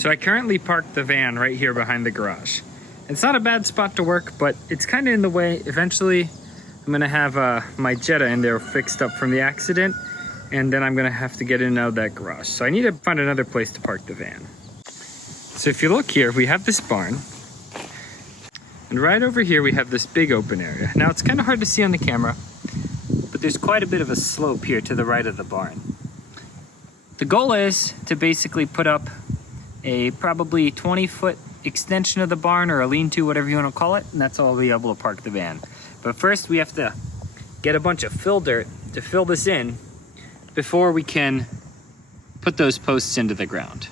So I currently parked the van right here behind the garage. It's not a bad spot to work, but it's kind of in the way. Eventually, I'm gonna have my Jetta in there fixed up from the accident, and then I'm gonna have to get in and out of that garage. So I need to find another place to park the van. So if you look here, we have this barn. And right over here, we have this big open area. Now it's kind of hard to see on the camera, but there's quite a bit of a slope here to the right of the barn. The goal is to basically put up a probably 20-foot extension of the barn, or a lean-to, whatever you want to call it, and that's all I'll be able to park the van. But first we have to get a bunch of fill dirt to fill this in before we can put those posts into the ground.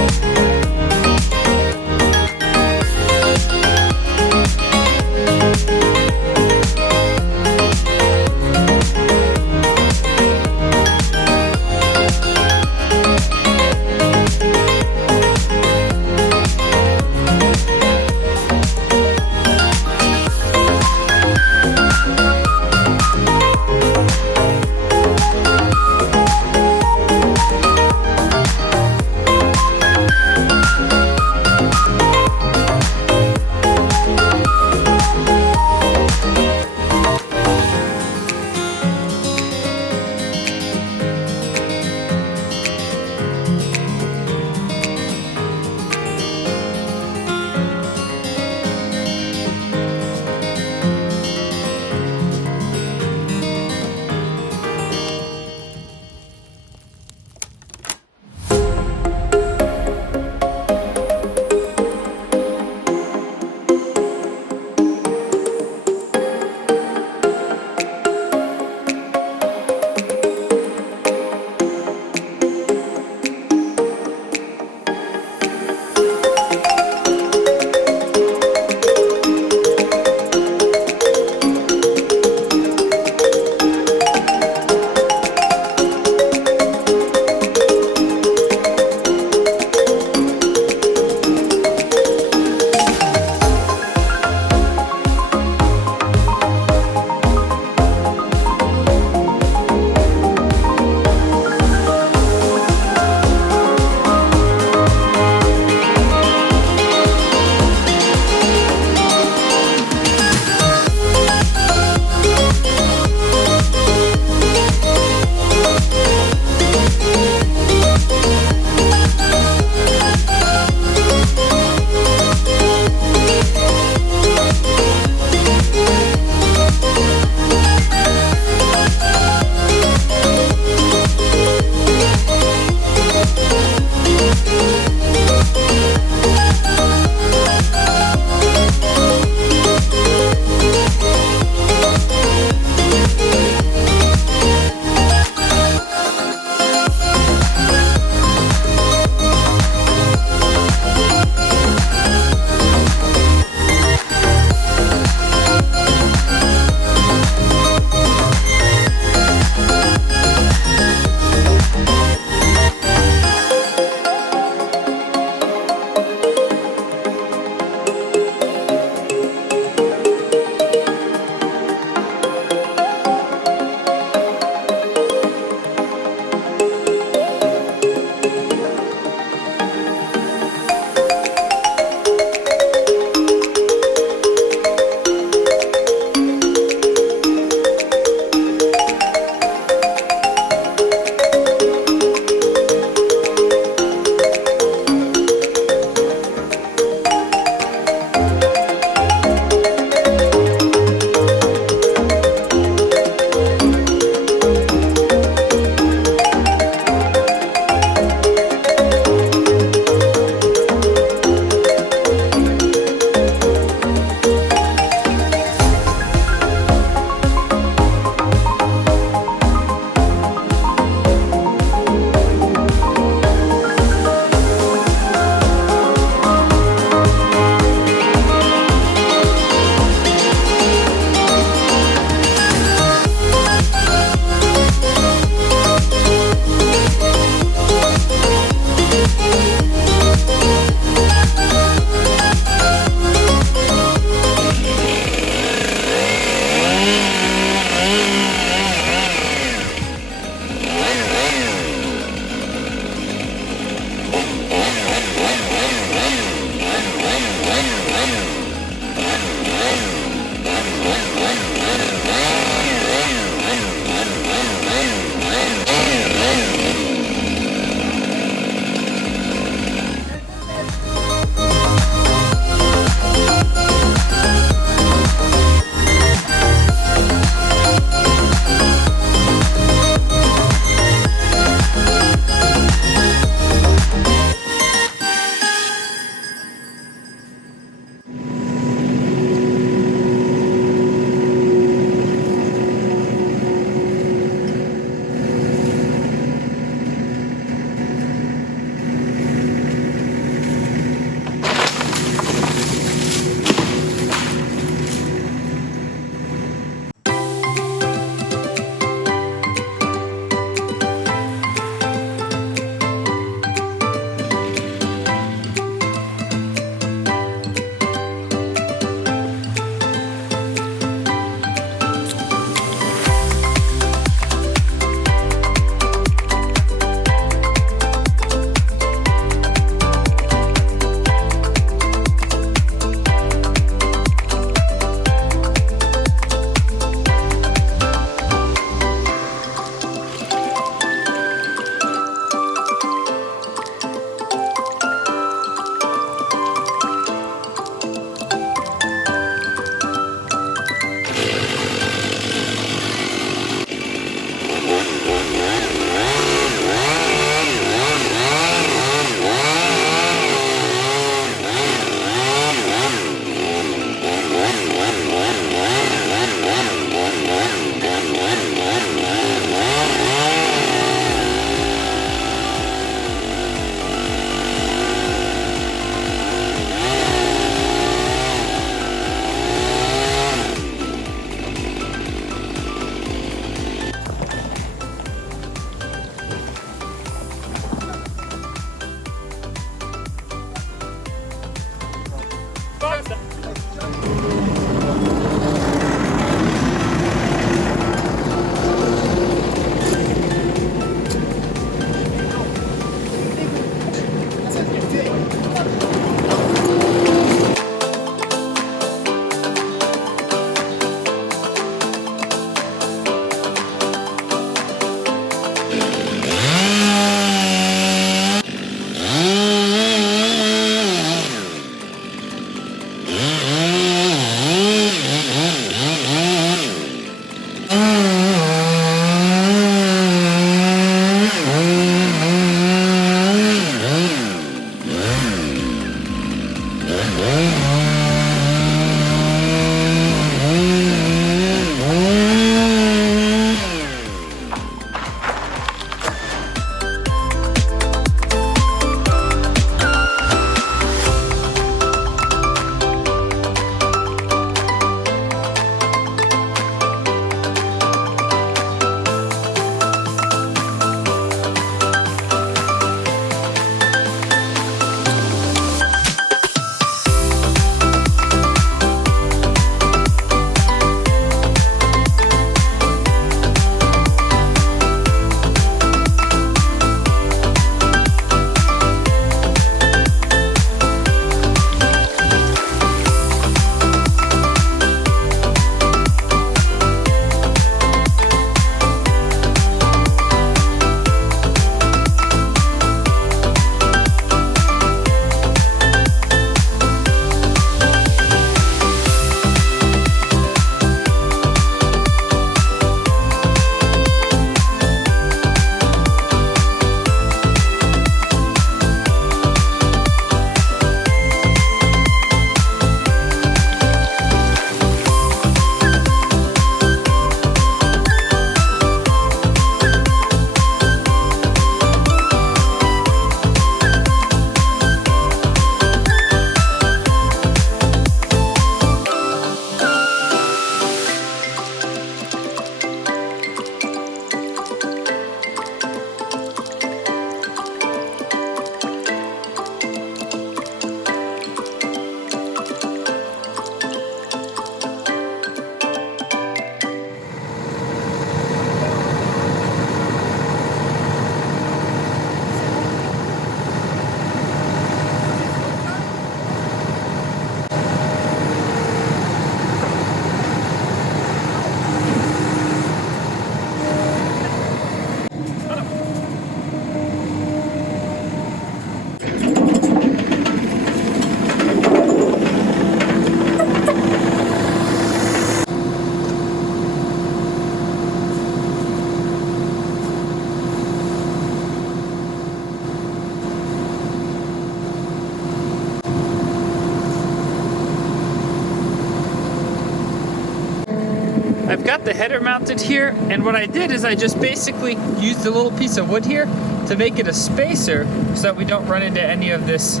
got the header mounted here, and what I did is I just basically used a little piece of wood here to make it a spacer so that we don't run into any of this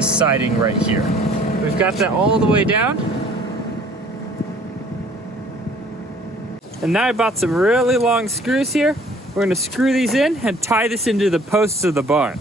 siding right here. We've got that all the way down. And now I bought some really long screws here. We're gonna screw these in and tie this into the posts of the barn.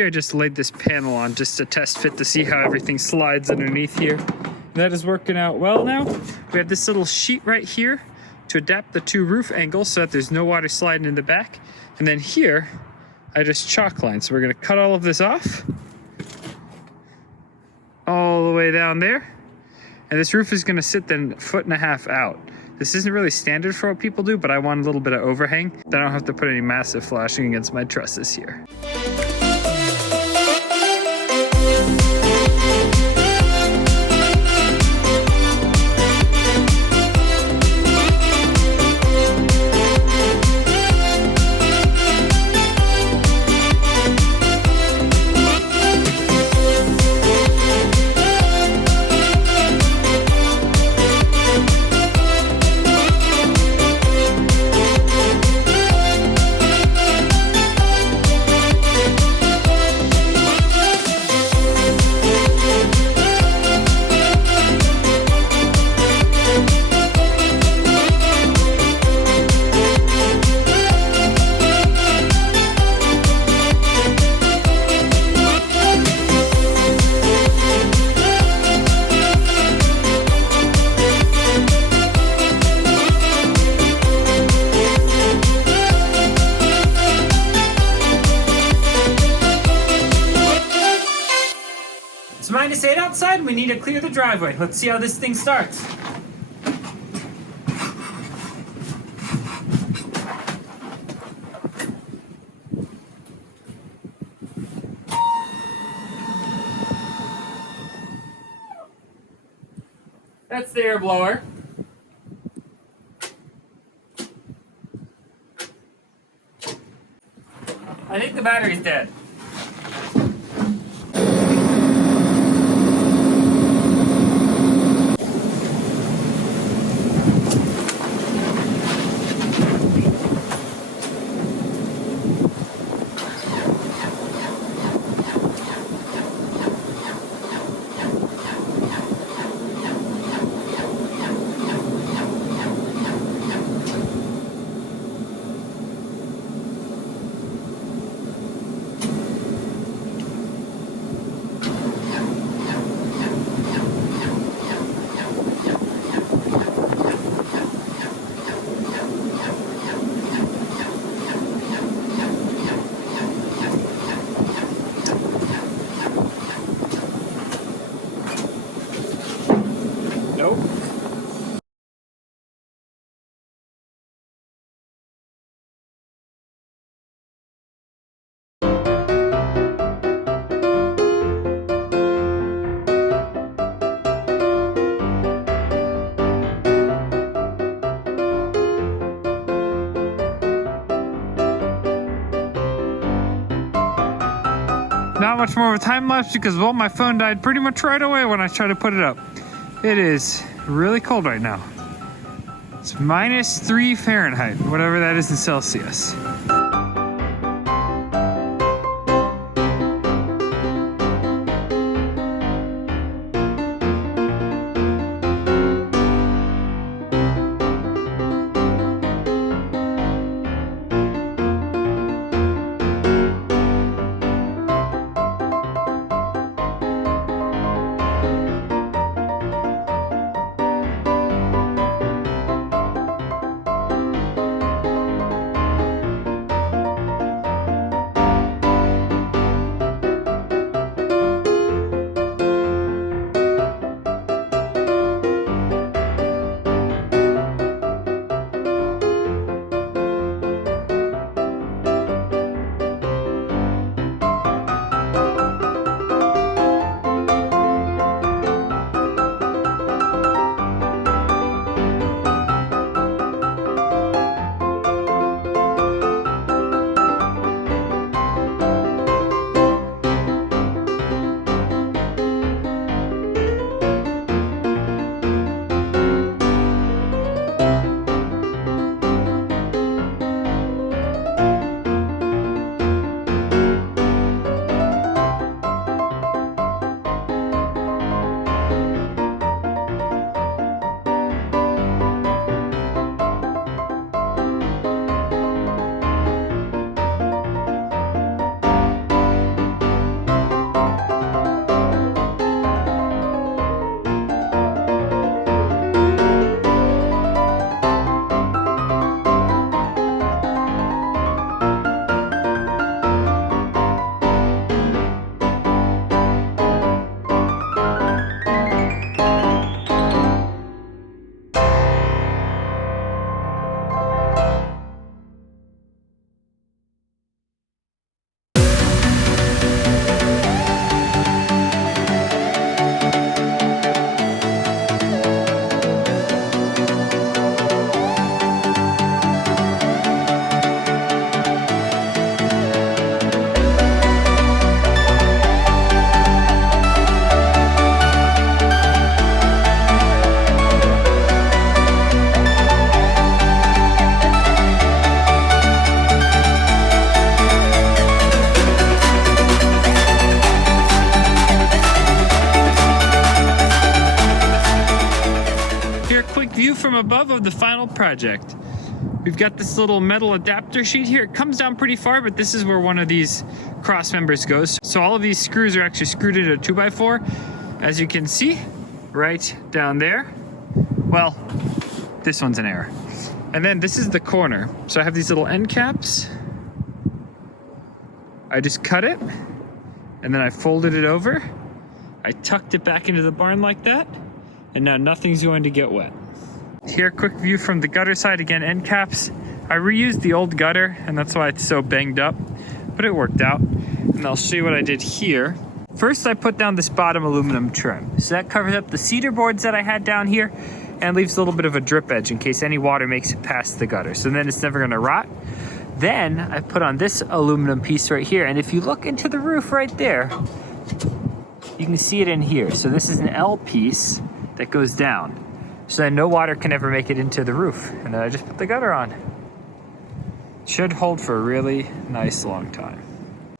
Here I just laid this panel on just to test fit to see how everything slides underneath here. That is working out well now. We have this little sheet right here to adapt the two roof angles so that there's no water sliding in the back. And then here, I just chalk line. So we're gonna cut all of this off. All the way down there. And this roof is gonna sit then 1.5 feet out. This isn't really standard for what people do, but I want a little bit of overhang. Then I don't have to put any massive flashing against my trusses here. It's -8 outside, we need to clear the driveway. Let's see how this thing starts. That's the air blower. I think the battery's dead. Nope. Not much more of a time lapse because, well, my phone died pretty much right away when I tried to put it up. It is really cold right now. It's -3 Fahrenheit, whatever that is in Celsius. quick view from above of the final project. We've got this little metal adapter sheet here. It comes down pretty far, but this is where one of these cross members goes. So all of these screws are actually screwed into a 2x4, as you can see, right down there. Well, this one's an error. And then this is the corner. So I have these little end caps. I just cut it, and then I folded it over. I tucked it back into the barn like that, and now nothing's going to get wet. Here, quick view from the gutter side. Again, end caps. I reused the old gutter, and that's why it's so banged up, but it worked out. And I'll show you what I did here. First, I put down this bottom aluminum trim. So that covers up the cedar boards that I had down here and leaves a little bit of a drip edge in case any water makes it past the gutter. So then it's never gonna rot. Then I put on this aluminum piece right here. And if you look into the roof right there, you can see it in here. So this is an L piece that goes down, so that no water can ever make it into the roof. And then I just put the gutter on. Should hold for a really nice long time.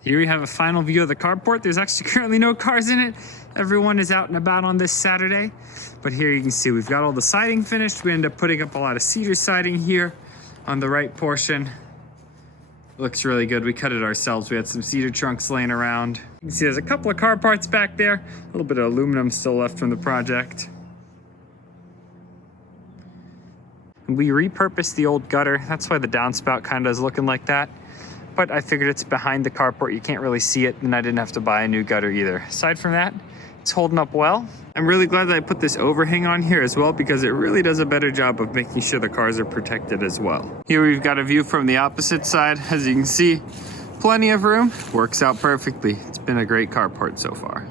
Here we have a final view of the carport. There's actually currently no cars in it. Everyone is out and about on this Saturday. But here you can see we've got all the siding finished. We ended up putting up a lot of cedar siding here on the right portion. Looks really good. We cut it ourselves. We had some cedar trunks laying around. You can see there's a couple of car parts back there. A little bit of aluminum still left from the project. We repurposed the old gutter. That's why the downspout kind of is looking like that. But I figured it's behind the carport. You can't really see it, and I didn't have to buy a new gutter either. Aside from that, it's holding up well. I'm really glad that I put this overhang on here as well, because it really does a better job of making sure the cars are protected as well. Here we've got a view from the opposite side. As you can see, plenty of room. Works out perfectly. It's been a great carport so far.